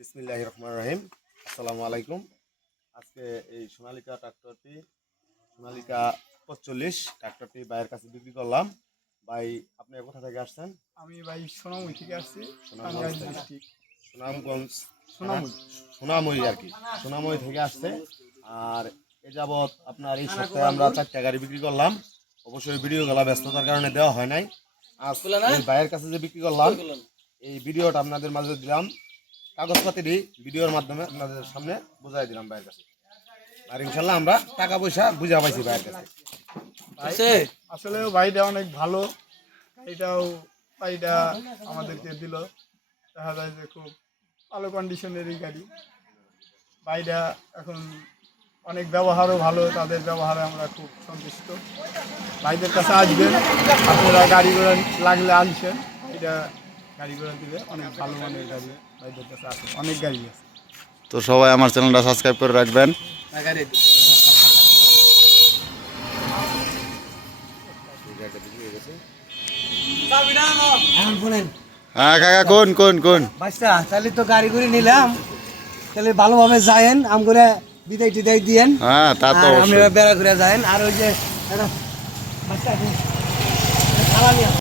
বিসমিল্লাহির রহমানির রহিম। আসসালামু আলাইকুম। আজকে এই সোনালিকা ট্রাক্টরটি সোনালিকা 45 ট্রাক্টরটি ভাইয়ের কাছে বিক্রি করলাম। ভাই, আপনি কোথা থেকে আসছেন? আমি ভাই সোনামুড়ি থেকে আসছি। সুনামগঞ্জ টাঙ্গাইল থেকে। ডিস্ট্রিক্ট। সুনামগঞ্জ, সোনামুড়ি। সোনামুড়ি আর কি, সোনামুড়ি থেকে আসছে। আর এ যাবৎ আপনার এই সপ্তাহে আমরা 4টা গাড়ি বিক্রি করলাম। অবশ্যই ভিডিওগুলো ব্যস্ততার কারণে দেওয়া হয় নাই। আজ এই ভাইয়ের কাছে যে বিক্রি করলাম এই ভিডিওটা আপনাদের মাঝে দিলাম, কাগজপাতিটি ভিডিওর মাধ্যমে আপনাদের সামনে বোঝাই দিলাম ভাইয়ের কাছে। আর ইনশাল্লাহ আমরা টাকা পয়সা বুঝা পাইছি ভাইয়ের কাছে। আসলে ভাইটা অনেক ভালো। ভাইটা আমাদেরকে দিল, দেখা যায় যে খুব ভালো কন্ডিশনেরই গাড়ি। ভাইটা এখন অনেক ব্যবহারও ভালো, তাদের ব্যবহারে আমরা খুব সন্তুষ্ট। ভাইদের কাছে আসবেন, আপনারা গাড়ি ঘোড়া লাগলে আসবেন। এটা গাড়ি ঘোড়া দিলে অনেক ভালো মানের গাড়ি ভাইদের কাছে আছে, অনেক গাড়ি আছে। তো সবাই আমার চ্যানেলটা সাবস্ক্রাইব করে রাখবেন। এখন শুনেন হ্যাঁ কাকা, কোন কোন কোন বাচ্চা, তাহলে তো গাড়ি করে নিলাম, তাহলে ভালোভাবে যায়েন, আম করে বিদায় টিদায় দিয়েন। হ্যাঁ, তা তো আর অবশ্যই। আমরা বেড়া ঘুরে যায়েন। আর ওই যে একটা বাচ্চা, খাওয়া নিয়ে